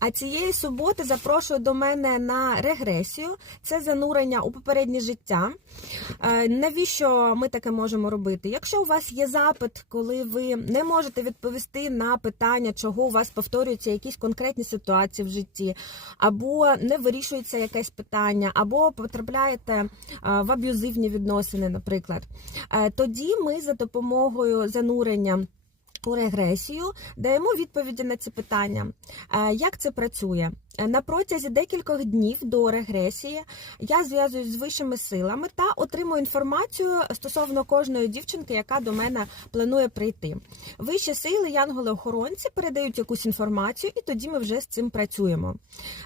А цієї суботи запрошую до мене на регресію. Це занурення у попереднє життя. Е, Навіщо ми таке можемо робити? Якщо у вас є запит, коли ви не можете відповісти на питання, чого у вас повторюються якісь конкретні ситуації в житті, або не вирішується якесь питання, або потрапляєте е, в аб'юзивні відносини, наприклад, е, тоді ми за допомогою занурення. У регресію даємо відповіді на ці питання. Е, Як це працює? Е, На протязі декількох днів до регресії я зв'язуюсь з вищими силами та отримую інформацію стосовно кожної дівчинки, яка до мене планує прийти. Вищі сили, янголи-охоронці передають якусь інформацію, і тоді ми вже з цим працюємо.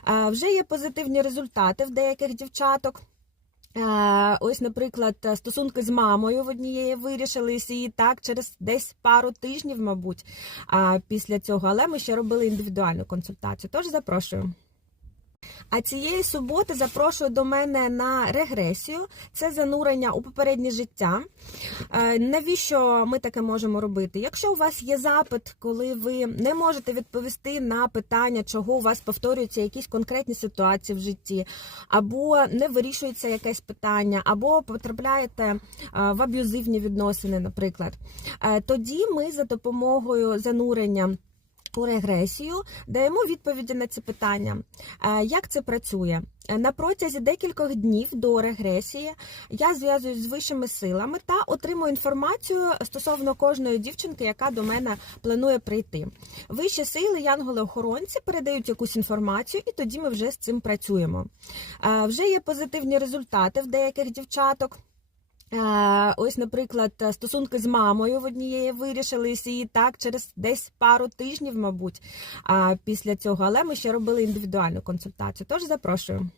Е, Вже є позитивні результати в деяких дівчаток. Ось, наприклад, стосунки з мамою в однієї вирішились і так через десь пару тижнів, мабуть, після цього. Але ми ще робили індивідуальну консультацію. Тож запрошую. А цієї суботи запрошую до мене на регресію. Це занурення у попереднє життя. Е, Навіщо ми таке можемо робити? Якщо у вас є запит, коли ви не можете відповісти на питання, чого у вас повторюються якісь конкретні ситуації в житті, або не вирішується якесь питання, або потрапляєте е, в аб'юзивні відносини, наприклад, е, тоді ми за допомогою занурення. У регресію даємо відповіді на ці питання. Е, Як це працює? Е, На протязі декількох днів до регресії я зв'язуюсь з вищими силами та отримую інформацію стосовно кожної дівчинки, яка до мене планує прийти. Вищі сили, янголи-охоронці передають якусь інформацію, і тоді ми вже з цим працюємо. Е, Вже є позитивні результати в деяких дівчаток. Е, Ось, наприклад, стосунки з мамою в однієї вирішились і так через десь пару тижнів, мабуть, після цього. Але ми ще робили індивідуальну консультацію. Тож запрошую.